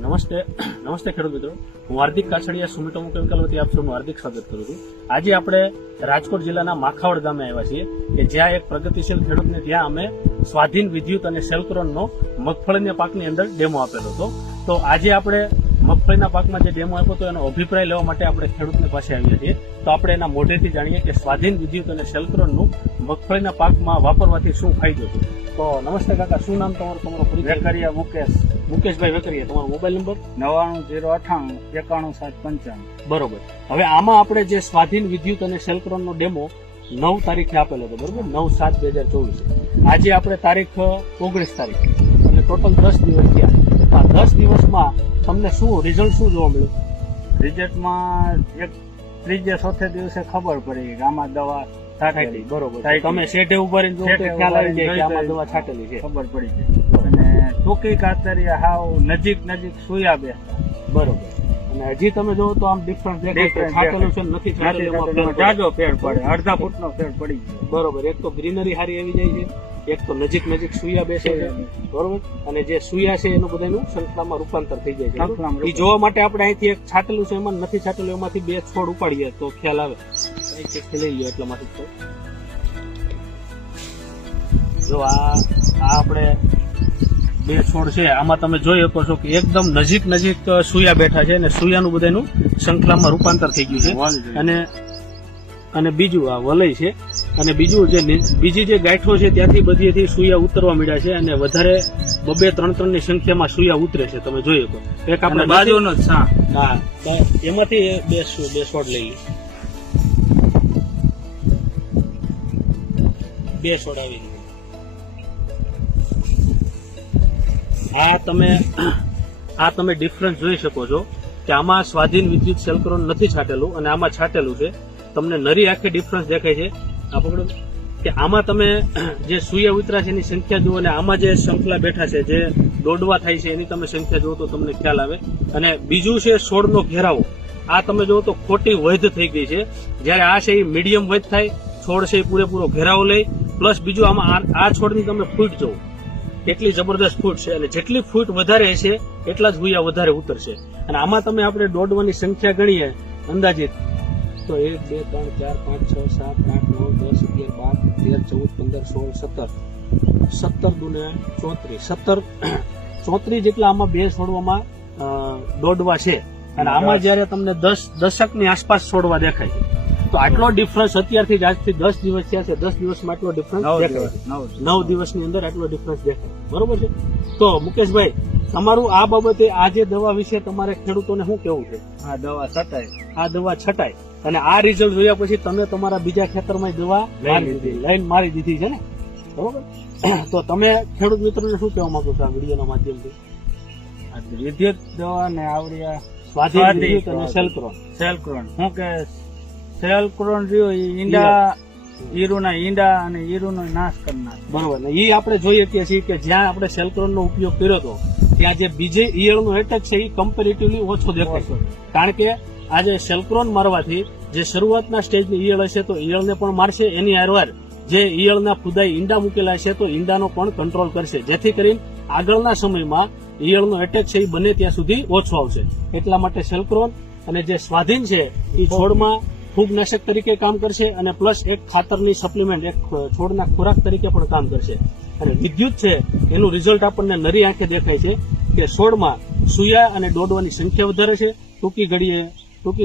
નમસ્તે ખેડૂત મિત્રો, હું હાર્દિક કાછડિયા સુમિટોમો કેમિકલ વતી આપ સૌનું હાર્દિક સ્વાગત કરું છું. આજે આપણે રાજકોટ જિલ્લાના માખાવડ ગામે આવ્યા છીએ કે જ્યાં એક પ્રગતિશીલ ખેડૂતને ત્યાં અમે સ્વાધીન વિદ્યુત અને સેલ્ક્રોનનો મગફળીના પાકની અંદર ડેમો આપેલો હતો. તો આજે આપણે મગફળીના પાકમાં જે ડેમો આપ્યો હતો એનો અભિપ્રાય લેવા માટે આપણે ખેડૂતને પાસે આવ્યા છીએ. તો આપણે એના મોઢેથી જાણીએ કે સ્વાધીન વિદ્યુત અને સેલ્ક્રોનનું મગફળીના પાકમાં વાપરવાથી શું ફાયદો છે. તો નમસ્તે કાકા, શું નામ તમારો પરિચય? વેકરિયા મુકેશભાઈ વેકરિયા. તમારો મોબાઈલ નંબર? 99089195. બરોબર. હવે આમાં આપણે જે સ્વાધીન વિદ્યુત અને સેલ્ક્રોનનો ડેમો 9 તારીખે આપેલો હતો, બરોબર, 9/7/2024. આજે આપણે તારીખ 19 તારીખ, એટલે ટોટલ 10 દિવસ થયા. આ 10 દિવસમાં તમને શું રિઝલ્ટ શું જોવા મળ્યું? રિઝલ્ટમાં એક ત્રીજે ચોથે દિવસે ખબર પડી કે આમાં દવા છાંટેલી. બરોબર. તમે શેઢે ઉભા રહીને જોવો તો ખ્યાલ આવી જાય કે આમાં દવા છાંટેલી છે. ખબર પડી જાય. અને ટૂંકી કાતરિયા હાવ નજીક સુયા બેસતા. બરોબર. અને હજી તમે જોવો તો આમ ડિફરન્સ દેખાય કે છાંટેલું છે નથી છાંટેલું, જાજો ફેર પડે, અડધા ફૂટનો ફેર પડી ગયો. બરોબર. એક તો ગ્રીનરી સારી આવી જાય છે, એક તો નજીક સુયા બેસે છે, બરોબર. અને જે સુયા છે એનું બધાનું સંખ્યામાં રૂપાંતર થઈ જાય છે. એ જોવા માટે આપણે અહીંથી એક છાટેલું છે એમાં નથી છાટેલું એમાંથી 2 છોડ ઉપાડીએ તો ખ્યાલ આવે. લઈ લો એટલામાંથી જો આ આપણે 2 છોડ છે, આમાં તમે જોઈ શકો છો કે એકદમ નજીક સુયા બેઠા છે અને સુયાનું બધાનું સંખ્યામાં રૂપાંતર થઈ ગયું છે. અને બીજું આ વલય છે, અને બીજું જે બીજી જે ગાંઠો છે ત્યાંથી બધીથી સુયા ઉતરવા મળ્યા છે અને વધારે 2-3 ની સંખ્યામાં સુયા ઉતરે છે. તમે જોઈ શકો. એક આપણે બાજુનો જ હા, એમાંથી 2 છોડ લઈએ. 2 છોડ આવી આ તમે ડિફરન્સ જોઈ શકો છો કે આમાં સ્વાધીન વિદ્યુત સેલ્ક્રોન નથી છાટેલું અને આમાં છાટેલું છે. તમને નરી આંખે ડિફરન્સ દેખાય છે. આ પકડો કે આમાં તમે જે સુયા ઉતરા છે એની સંખ્યા જુઓ અને આમાં જે શંખલા બેઠા છે, જે દોડવા થાય છે એની તમે સંખ્યા જુઓ તો તમને ખ્યાલ આવે. અને બીજું છે છોડનો ઘેરાવો. આ તમે જુઓ તો ખોટી વૈધ થઈ ગઈ છે, જ્યારે આ છે એ મીડિયમ વૈધ થાય. છોડ છે એ પૂરેપૂરો ઘેરાવો લઈ, પ્લસ બીજું આમાં આ છોડની તમે ફૂટ જુઓ કેટલી જબરદસ્ત ફૂટ છે, અને જેટલી ફૂટ વધારે હશે એટલા જ હુયા વધારે ઉતરશે. અને આમાં તમે આપણે દોડવાની સંખ્યા ગણીએ અંદાજિત તો 1 2 3 4 5 6 7 8 9 10 11 12 13 14 15 16 17 દુને 34 જેટલા આમાં 2 છોડવામાં દોડવા છે. અને આમાં જયારે તમને 10 દશકની આસપાસ છોડવા દેખાય છે. તો આટલો ડિફરન્સ અત્યારથી જ આજથી 10 દિવસ થયા છે. 10 દિવસમાં આટલો ડિફરન્સ દેખાય. 9 દિવસની અંદર આટલો ડિફરન્સ દેખાય. બરોબર છે. તો મુકેશભાઈ, તમારું આ બાબતે આ જે દવા વિશે તમારે ખેડૂતોને શું કેવું છે? આ દવા છટાય અને આ રિઝલ્ટ જોયા પછી તમે તમારા બીજા ખેતરમાં દવા લઈને મારી દીધી છે ને, બરોબર. તો તમે ખેડૂત મિત્રોને શું કહેવા માંગો છો આ વિડીયોના માધ્યમથી? વિદ્યુત દવા ને આવડી સ્વાધીન વિદ્યુત અને સેલ્ક્રોન શું કે સેલ્ક્રોન રહ્યો ઈરુના ઈંડા અને ઈરુનો નાશ કરનાર. બરોબર. ને એ આપણે જોઈએ છીએ કે જ્યાં આપણે સેલ્ક્રોનનો ઉપયોગ કર્યો હતો ત્યાં જે બીજે ઈયળનો એટેક છે એ કમ્પેરેટિવલી ઓછો દેખાય છે. કારણ કે આજે સેલ્ક્રોન મારવાથી જે શરૂઆતના સ્ટેજની ઈયળ હશે તો ઈયળને પણ મારશે, એની હારવાર જે ઈયળના ફુદાઈ ઈંડા મૂકેલા છે તો ઈંડાનો પણ કંટ્રોલ કરશે, જેથી કરીને આગળના સમયમાં ઈયળનો એટેક છે એ બને ત્યાં સુધી ઓછો આવશે. એટલા માટે સેલ્ક્રોન અને જે સ્વાધીન છે એ છોડમાં ફૂગનાશક તરીકે કામ કરશે અને પ્લસ એક ખાતરની સપ્લિમેન્ટ, એક છોડના ખોરાક તરીકે પણ કામ કરશે. અને વિદ્યુત છે એનું રિઝલ્ટ આપણને નરી આંખે દેખાય છે કે છોડમાં સુયા અને દોડવાની સંખ્યા વધારે છે, ટૂંકી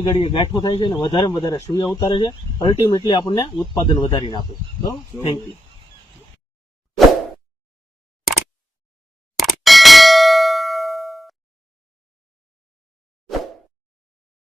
ઘડીએ ગાંઠો થાય છે અને વધારે સુયા ઉતારે છે. અલ્ટિમેટલી આપણને ઉત્પાદન વધારીને આપે. બરાબર. Thank you.